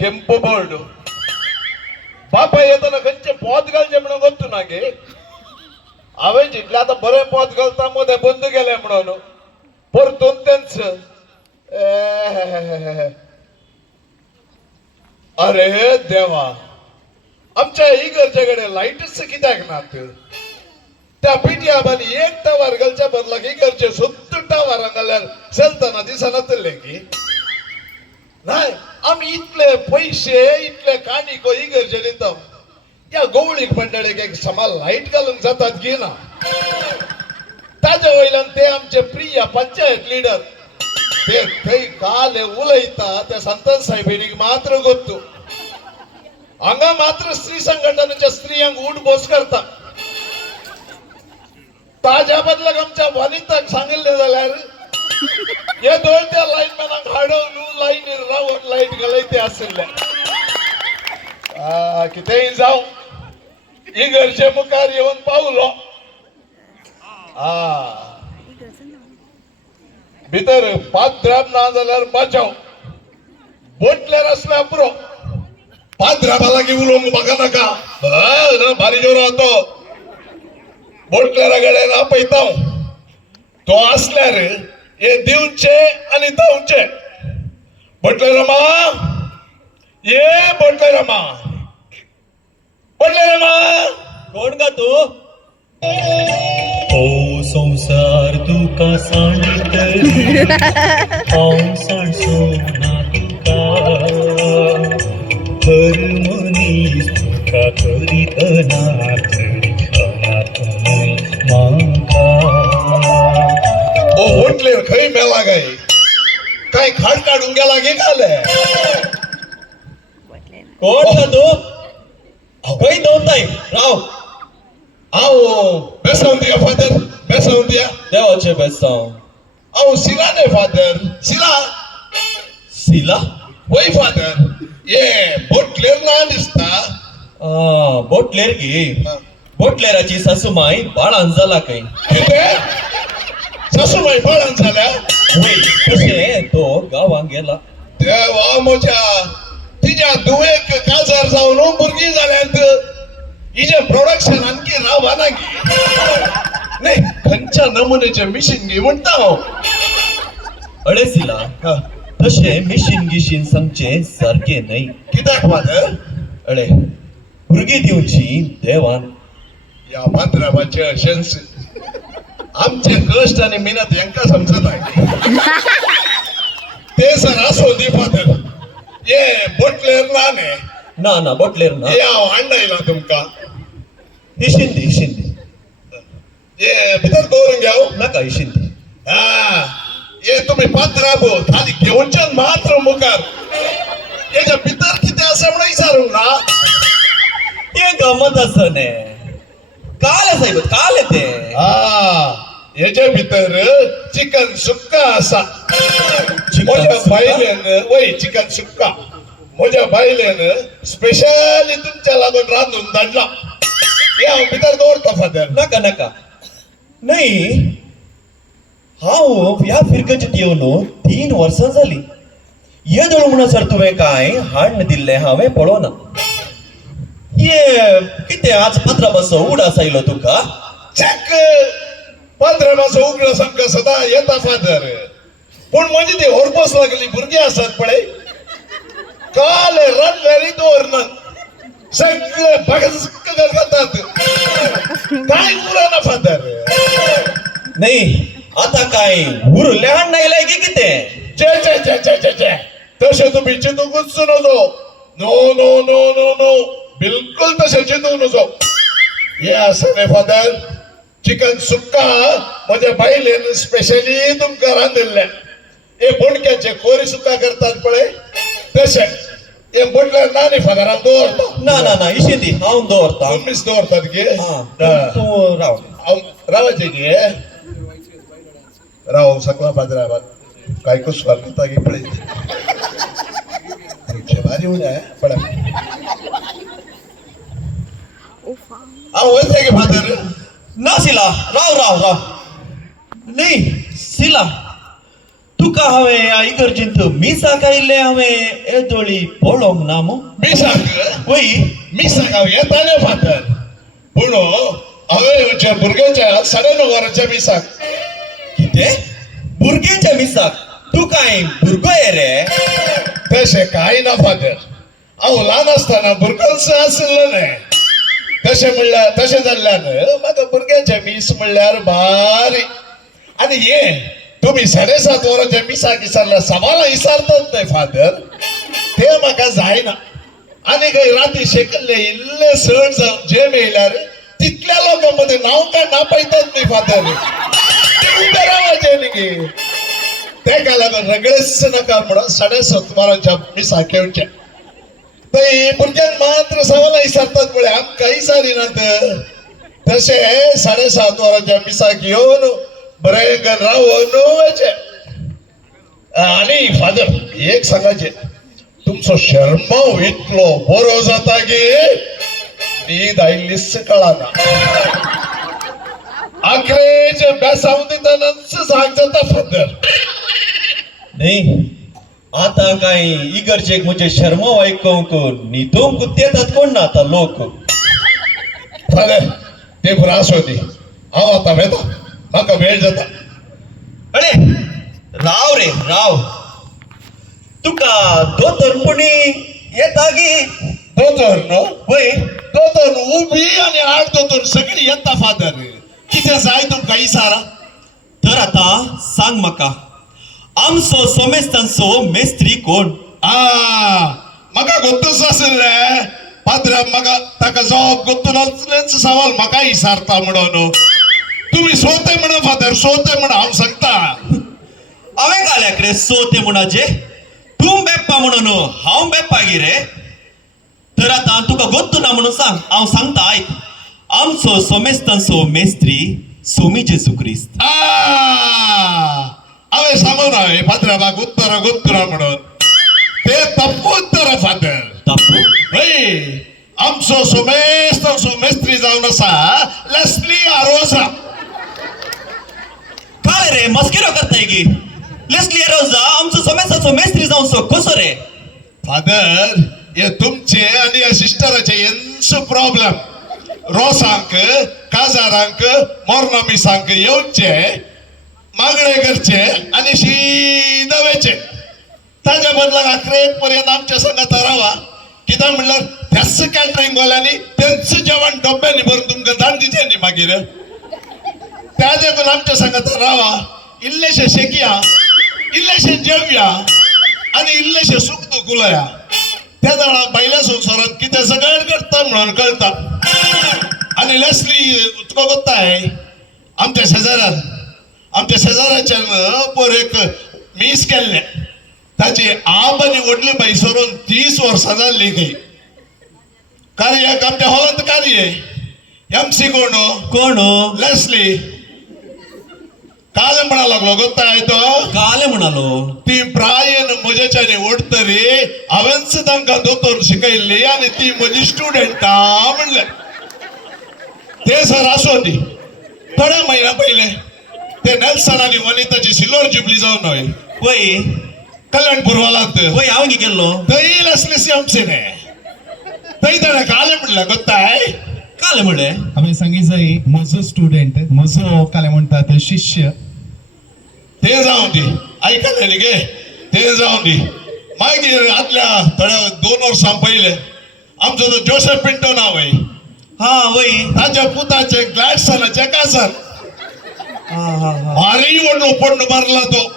ಕೆಂಪು ಬೋರ್ಡು ಪಾಪ ಏತನ ಕಂಚೆ ಪೋತ್ಗಳು ಜಮಣ ಗೊತ್ತು ನಾಗೆ ಅವೇ ಜಿಡ್ಲಾದ ಬರೇ ಪೋತ್ಗಳು ತಮ್ಮದೆ ಬಂದು ಗೆಲೆ म्हणून परतोंतेच अरे देवा आमच्या इगरच्याकडे लाईटच कित्याक नात त्या पिट्याबानी एक टावर घालच्या बदलाक इगरचे 70 टावर घाल्यार चलतना दिसनातले की नाही आम्ही इतले पैसे इतले काणिको इगरचे दिता या गवळीक मंडळीक एक समाल लाईट घालून जातात की ना ताजे वयल्यान ते आमचे प्रिय पंचायत लीडर ते खंय काले उलयता त्या संतन साहेबीक मात्र गोत्तू हांगा मात्र स्त्री संघटनेच्या स्त्रियांक उठ बोस करता ताज्या बदलाक आमच्या वनिताक सांगिल्ले जाल्यार हे दोळत्या लाईनमॅनाक हाडून लाईनीर रावून लाईट घालयते आसले कितेंय जावं इगरचे मुखार येवन पावलो भितर पाद्राब ना जाल्यार बचाव बोटल्यार असल्या पुरो पाद्राबा लागीं उलोवंक म्हाका नाका भारी जोर तो बोटल्यारा कडेन आपयता तो असल्यार हे दिवचे आनी धांवचे बोटलेरामा ये बोटलेरामा बोटलेरामा कोण का तू ओ संसार तुका सांगतरी हांव सांगसोना तुका हर मनीस तुका करीतना तरी अनाथमय म्हाका ओ बोटलेर खंय मेला गाय काय खाड काढून गेला गे घाले कोण का तू खंय दोनताय राव आओ बेसावून दिया फादर बेसावून दिया देवाचे बेसांव आओ सिला ने फादर सिला सिला वय फादर ये बोटलेर ना दिसता बोटलेर गे बोटलेराची सासूमाई बाळान जाला खंय किते सासूबाई बाळान झाल्या वय तशे तो गावांक गेला देवा मोच्या तिच्या दुवेक काजार जावन भुरगीं जाल्यात हिजे प्रोडक्शन आणखी रावना गी नाही खंयच्या नमुन्याचे मिशीन गी म्हणता हांव अळे सिला तशे मिशीन गिशीन सांगचे सारखे नाही कित्याक फादर अळे भुरगी दिवची देवान या भाद्राबाचे अशेंच आमचे कष्ट आणि मेहनत यांका समजत आहे ते सर असो दी फादर ये बोटलेर ना ने ना ना बोटलेर ना ये हांव हाडलायला तुमका इशिंदी इशिंदी ये भितर दवरून घ्याव नाका इशिंदी ये तुम्ही पात्राबो खाली घेऊनच्यान मात्र मुखार याच्या भितर किती असं म्हणून विचारू ना ये गमत असने काल साहेब काल येते याच्या भितर चिकन सुक्का असा माझ्या बायलेन वय चिकन सुक्का माझ्या बायलेन स्पेशली तुमच्या लागून रांधून धाडला या भितर दवरता फादर नका नका नाही हांव ह्या फिरकंचीत येवन 3 वर्सां जाली येदळ म्हणून सर तुवें काय हाडन दिल्लें हांवें पळोवना ये कितें आज 15 मासो उडास आयलो तुका चॅक 15 मासो उगडा सामका सदा येता फादर पूण म्हणजे ती होरपोस लागली भुरगीं आसात पळय काल रडलेली दवरनात सगळे भगसक करतात काय उरना फादर नाही आता काय उरले हाड नायलाय की कितें चे चे चे चे चे चे तशें तुम्ही चिंतूंकूच नजो no no no no no बिलकुल तशें चिंतूंक नजो हे आसा न्ही फादर चिकन सुक्का म्हज्या बायलेन स्पेशली तुमकां रांदिल्लें हे बोडक्याचे कोरी सुक्का करतात पळय तशें हे बोडल्यार ना न्ही फादर हांव दवरता ना ना ना इशें दी हांव दवरता तुमीच दवरतात गे हा, तूं राव रावाचे गे राव सकला फादर काय कुसवार करता गे पळय भारी उड्या पळय हांव वयता गे फादर ना सिला राव राव राव न्ही सिला तुका हांवें ह्या इगर्जेंत मिसाक आयिल्ले हांवें येदोळी पळोवंक ना मो मी सांग वय मी सांगाव येताले फादर पूण हांवें भुरग्याच्या 9:30 वरांच्या मिसाक कितें भुरग्याच्या मिसाक तूं काय भुरगो रे तशें कांय ना फादर हांव ल्हान आसतना भुरगोच आसलो न्ही तशें जाल्ल्यान म्हाका भुरग्याचे मीस म्हणल्यार भारी आनी हे तुम्ही 7:30 वरांच्या मिसाक विचारल्या सवाला विचारतात न्ही फादर ते म्हाका जायना आनी खंय राती शेकल्ले इल्ले सण जे मेयल्यार तितल्या लोकांमध्ये नांव काय नापयतात न्ही फादर ते उबे रावाचे न्ही गे तेका लागून रगडेच नाका म्हणून 7:30 वरांच्या मिसाक येवचे थंय भुरग्यांक मात्र सवाला विचारतात पळय आमकां विचारिनात तशें 7:30 वरांच्या मिसाक येवन बरें रावन वयचे आनी फादर एक सांगायचे तुमचो शर्माव इतलो बरो जाता गे न्हीद आयिल्लीच कळना आखरेचे बेसांव दितानाच जाग जाता फादर न्ही आतां काय इगर्जेक म्हजे शर्मा आयकोंक न्हिदोंक येतात कोण ना आतां लोक फादर ते बरं आसो दी हांव आतां वेता म्हाका वेळ जाता अरे राव रे राव तुका दोतोरपणी येता गी दोतोर न्हू वय दोतोर उबी आनी आड दोतोर सगळी येता फादर कितें जाय तुमकां इसारा तर आतां सांग म्हाका आमचो सोमेस्तांचो मेस्त्री कोण म्हाका गोत्तूच आसले फादर म्हाका ताका जॉब गोत्तू नासलेच सवाल म्हाका इसारता म्हणून तुम्ही सोते म्हणा फादर सोते म्हणा हांव सांगता हांवें घाल्याकडे सोते म्हणाचे तूं बेप्पा म्हणून हांव बेप्पा गी रे तर आतां तुका गोत्तू ना म्हणून सांग हांव सांगता आयक आमचो सोमेस्तांचो मेस्त्री सोमी जेजू क्रिस्त हांवें सांगून हांवें फादरा म्हाका उत्तरा गोत्तरा म्हणून ते तप्पू उत्तर फादर तप्पू हय आमचो सोमेस्तांचो मेस्त्री जावन आसा लेस्ली आरोजा काय रे मस्किरो करताय गी लेस्ली रोजा आमचो सोमेस्तांचो मेस्त्री जावचो कसो रे फादर हे तुमचे आणि या सिस्टराचे यांच प्रॉब्लेम रोसांक काजारांक मोरनामिसांक येवचे मागणे करचे आणि शीदा वेचे ताज्या बदलाक अकरेक पर्यंत आमच्या संगात रावा कित्याक म्हणल्यार त्याच कॅटरिंग वाल्यांनी तेंच जेवण डब्यांनी भरून तुमकां धाड दिचे न्ही मागीर त्या देखून आमच्या संगात रावा इल्लेशे शेकया इल्लेशे जेवया आणि इल्लेशे सुख दुख उलया त्या जाणा बायल्या संवसारात कितें सगळें करता म्हणून कळटा आणि लेस्ली तुका कोत्ताय आमच्या शेजाऱ्याच्यान पर एक मीस केल्ले ताची आप आनी व्हडली बाई सरून 30 वर्सां जाल्ली खंय कार्याक आमच्या हॉलांत कार्य MC कोण लेस्ली काल म्हणा लागलो गोत्ताय तो काले म्हणालो ती प्रायन म्हज्याच्यानी ओडतरी हांवेंच तांकां दोतोर शिकयल्ली आनी ती म्हजी स्टुडंटा म्हणलें ते सर आसो दी थोड्या महिन्या पयले ते नेल्सन आनी वनिताची सिल्वर जुबली जावन हय वय कल्याणपूर वालांत वय हांव गी गेल्लो थंय लेस्ली आमचेने थंय ताणें काले म्हणलें गोत्ताय काले म्हणले हांवें सांगितलंय म्हजो स्टुडंट म्हजो काय म्हणतात शिष्य ते जावन दी आयकले न्ही गे ते जावन दी मागीर आदल्या थोड्या 2 वर्सां पयले आमचो तो जोसेफ पिंटो नांव आहे हा वय ताच्या पुताचे ग्लॅडसनाचे कासन हा हा हा भारी व्हडलो पण्ण मारला तो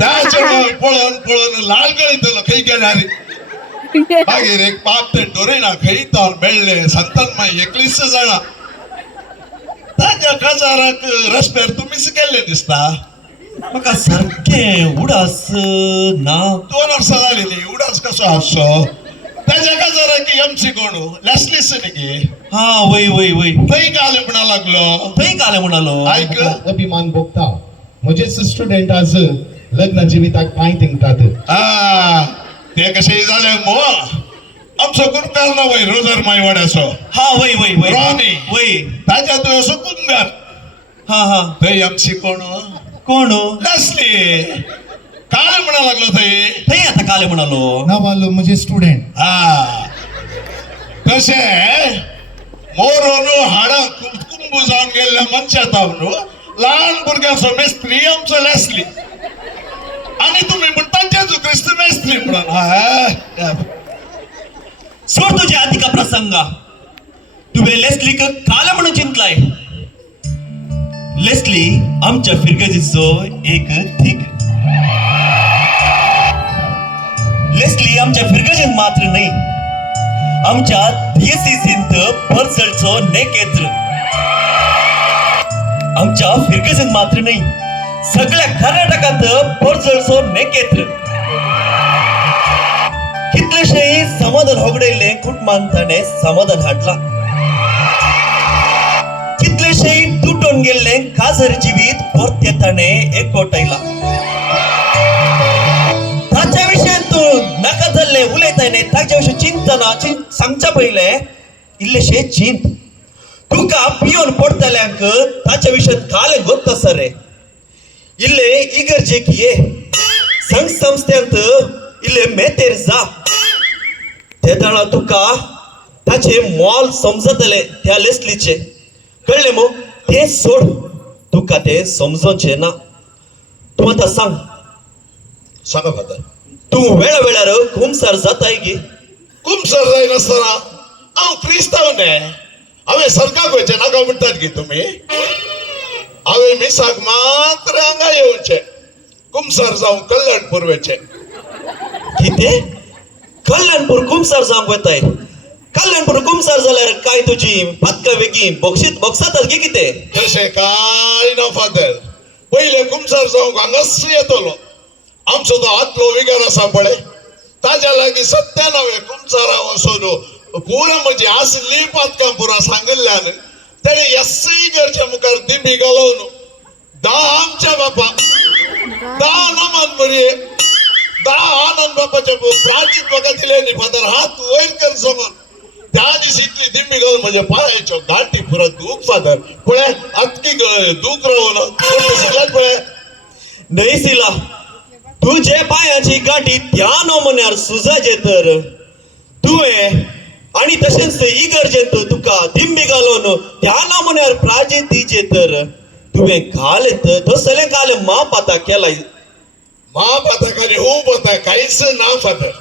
त्याचे पळोवन लाल गळीतलो खंय गेल्यार मागीर एक बाप ते डोरेना खळीतावन मेळ्ळे सांगतान मागीर 21 जाणां ताज्या काजाराक रस्त्यार तुमीच गेल्ले दिसता. म्हाका सारखें उडास ना. 2 वर्सां जाली न्ही उडाच कसो आसचो. ताज्या काजाराक एमसी कोण लॅसलीस न्ही हा वय वय वय थंय काले म्हणा लागलो. थंय काले म्हणालो. ऐक अभिमान भोगता म्हजेच स्टुडंट आज लग्न जिविताक पांय तिंगतात. ते कशें जालें मो आमचो कुंकार ना वय रोजर मायवाड्याचो हा वय वय वय राणी. वय ताज्या तुवें कुंगार हा हा थंय एमसी कोण कोण लॅसली काले म्हणा लागलो थंय. थंय आता काले म्हणालो. नावालो म्हजे स्टुडंट. तशें मोरोन हाडां कुंबू जावन गेल्ल्या मनशा तावन ल्हान भुरग्याचो मेस्त्री आमचो लॅसली आनी तुमी म्हणटा जेजू क्रिस्त मेस्त्री म्हणून. सोड तुझ्या अधिका प्रसंगा. तुवें लेस्लीक काले म्हणून चिंतलाय. लेस्ली आमच्या फिरगजीचो एक धीक. लेस्ली आमच्या फिरगजीन मात्र नाही, आमच्या दियेसीसींत परचडचो नेकेत्र. आमच्या फिरगजीन मात्र नाही, सगळ्या कर्नाटकांत परचडचो नेकेत्र. कितलेशेही समाधान होगडयल्ले कुटुंबान ताणें समाधान हाडला. कितलेशेही तुटून गेल्ले काजर जिवीत परते ताणें एकवटायला. ताच्या विशयान तूं नाका जाल्ले उलयताय न्ही, ताच्या विशयी चिंतना सांगच्या पयले इल्लेशे चिंत. तुका पियोन पडतल्यांक ताच्या विशयान काले गोत्त आसा रे. इल्ले इगर्जेक ये, संघ संस्थेंत इल्ले मेतेर जा. ते जाणा तुका ताचे मोल समजतले त्या लेस्लीचे. कळले मो? ते सोड, तुका ते समजोचे ना. तूं आतां सांग, सांगा फादर. तूं वेळा वेळार कुमसार जाताय गी? कुमसर जायनासतना हांव क्रिस्तांव न्ही. हांवें सरकाक वयचें नाका म्हणटात गी तुमी. हांवें मिसाक मात्र हांगा येवचें. कुमसार जावं कल्याणपूर वयचें. कितें? कल्याणपूर कुमसार जावंक वताय? कल्याणपूर कुमसार जाल्यार काय तुजी पदका बेगीन बक्षात गी कितें? तशें कांय ना फादर. पयले कुमसार जावंक हांगाच येतलो. आमचो तो आदलो विगार आसा पळय, ताज्या लागीं सत्या नवे कुमसारा वचून पुरा म्हजी आसली पदकां पुरा सांगिल्ल्यान तेणे एस्सी घरच्या मुखार दिंडी घालून 10 आमच्या बापा, 10 नमान मरे, 10 आनंद बापाच्या प्राचीन म्हाका दिले न्ही फादर. हात वयर कर समोर. त्या दिस इतली दिंडी घालून म्हज्या पांयाच्यो गांठी पुरा दूख फादर. पळय अतकी दूख रावलो शिकलात पळय. नाही सिला, तुझे पायाची गाठी त्या नमुन्यार सुजाचे तर तुवें आणि तशेंच इगर्जेंत तुका दिंबी घालून त्या नमुन्यार प्राजतीचे तर तुवें घालत तसलें काल महापाता केलाय. महापातकांनी खूब वता कांयच ना फादर.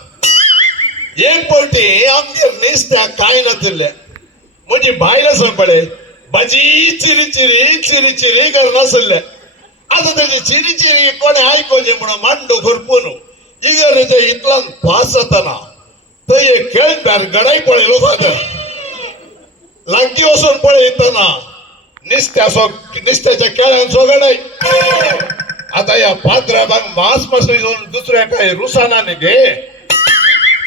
एक फावटी आमगेर नुस्त्याक कांय नासलें. म्हजी बायल आसा पळय, भाजी चिरी चिरी चिरी चिरी करनासलें. आता त्याची चिरी चिरी कोणी आयकोचे म्हणून मांडो खरपून इगर्जेच्या इतल्यान पास जाताना थंय एक खेळब्यार गडाई पळयलो फादर. लागीं वचून पळयतना नुस्त्याच्या केळ्यांचो गडाई. आता ह्या पाद्राबाक मांस मसळी जावन दुसऱ्या काही रुसाना न्ही गे.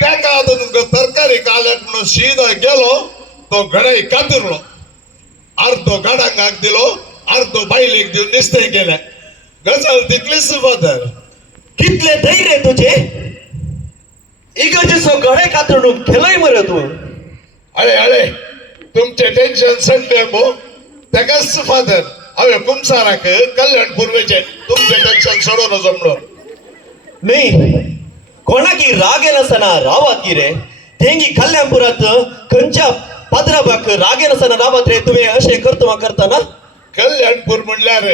ताका आतां तुमकां तरकारी काल्याक म्हणून सीदा गेलो, तो गडाई कातिरलो. अर्धो गाडांगाक दिलो, अर्धो बायलेक दिवन नुस्तें केलें. गजाल तितलीच फादर. कितले धैर्य तुझे? इगर्जेचो गडे कातरून केलंय मरे तू. अरे अरे तुमचे टेन्शन संडे मो तेकाच फादर. हांवें कुमसाराक कल्याणपूर वयचें. तुमचें टेन्शन सोडून जमलो नाही, कोणाकी राग येनासतना रावात की रे. तेंगी कल्याणपुरात खंयच्या पाद्राबाक राग येनासतना रावात रे. तुवें अशें करतना कल्याणपूर म्हणल्यार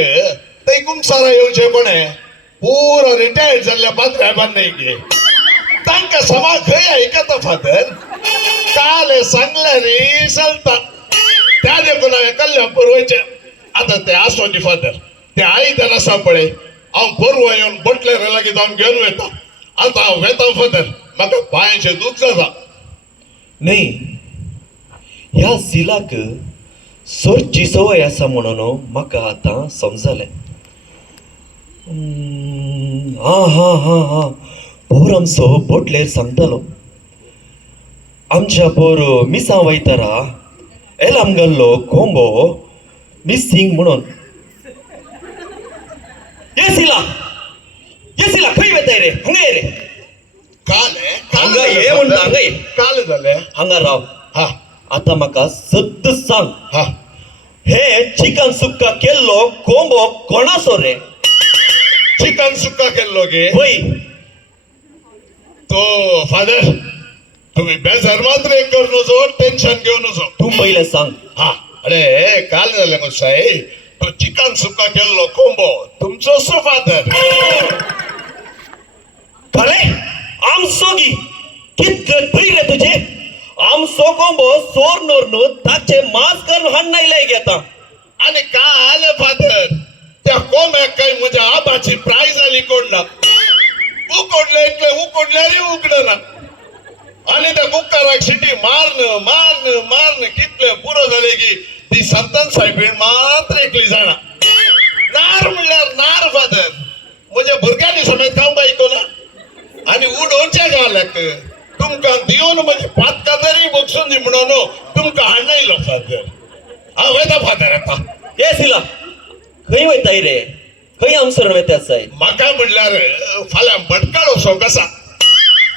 थंय कुमसारा येवचें कोणे पुरो रिटायर्ड जाल्ल्या पाद्राबान न्ही गे. तांकां समा खंय आयकता फादर. काल सांगल्यार चलता. त्या देखून हांवें कल्याणपूर वयचें. आतां ते आसो न्ही फादर. ते आयदन आसा पळय, हांव परवा येवन बटलेर लागीं जावन घेवन वयता. आतां हांव वेता फादर. म्हाका पांयाचे दूख जाता. नाही ह्या सिलाक सोरची सवय आसा म्हणून म्हाका आतां समजलें. हा हा हा हा पोर आमचो बोटलेर सांगतालो आमच्या पोर मिसां वयतारा एलाम घाल्लो कोंबो मिसिंग म्हणून. ये सिला खंय वताय रे? हांगा ये रे. हांगा ये म्हणटा, हांगा ये. काल जालें. हांगा राव. हा आता म्हाका सद्द सांग, हा हे चिकन सुक्का केल्लो कोंबो कोणाचो रे? चिकन सुक्का केल्लो गे वय तो फादर. तुम्ही बेजार मात्र कर नजो, टेन्शन घेऊ नजो. तू पहिले सांग. हा अरे काल जालें गो साई, तो चिकन सुक्का केल्लो कोंबो तुमचो सो फादर. खरे आमचो गी कितले पळय रे तुजे. आमचो कोंबो सोर नोर ताचे मास करून हाडनायले घेता. आणि काल फादर त्या कोंब्याक काही म्हज्या आबाची प्राइज आली कोणला. उकडले इतले उकडल्यारय उकडना. आणि त्या कुक्कराक शिटी मारन मारन मारन कितले पुरो जाले की ती संतान साहेबीण मात्र एकली जाणा. नार म्हणल्यार नार फादर. म्हज्या भुरग्यांनी समेत काम ऐकला. आणि उडोवच्या गाल्याक तुमकां दिवन म्हणजे पातका तरी बगसून दी म्हणून तुमकां हाडनायलो फादर. हांव वेता फादर येता. ये सिला खंय वयताय रे? खंय आमसर वयता साय? म्हाका म्हणल्यार फाल्यां भटकाळ असो कसा.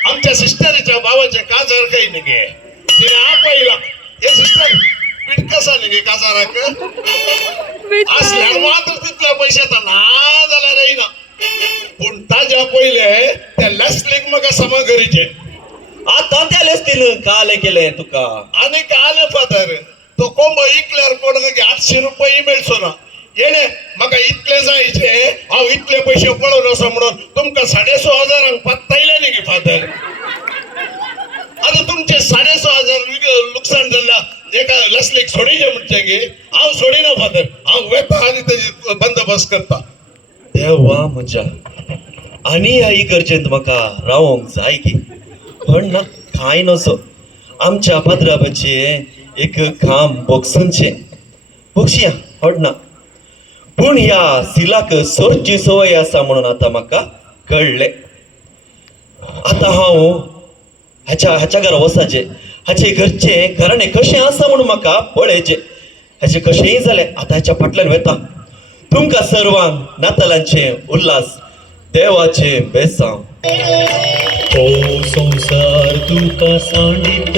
आमच्या सिस्टरीच्या भावाचे काजार काही निघे तिने आपयला. हे सिस्टर पीठ कसा निघे काजाराक असल्यार मात्र तितल्या पैशाचा ना जाल्यार येना. पूण ताज्या पयले त्या लेस्लीक म्हाका समगरीचे. आता त्या लेस्तीन काले केले तुका. आनी काल फादर तो कोंबो इकल्यार कोण 800 रुपये मेळचो ना. येणे म्हाका इतले जायचे, हांव इतले पयशे पळोवन असो म्हणून तुमकां 6,500 पत्तायले न्ही गे फादर. आता तुमचे 6,500 लुकसाण जाल्ल्या एका लसलेक सोडीचे म्हणचे गे. हांव सोडिना फादर. हांव वेता आनी तेजी बंदोबस्त करता. देवा म्हज्या आनी ह्या इगर्जेंत म्हाका रावोंक जाय की. पण ना कांय नसो. आमच्या पाद्राबाचे एक काम बोगसूनचे बगशीया हडना. पूण ह्या सिलाक सोरची सवय आसा म्हणून आता म्हाका कळ्ळें. आता हांव हाच्या घरा वसाचे. हाचे घरचे घराणे कशें आसा म्हणून म्हाका पळयचे. हाचे कशेंय जालें आता हाच्या फाटल्यान वेता. तुमकां सर्वांक नातालांचे उल्हास देवाचे बेसांव. ओ संसार तुका सांडित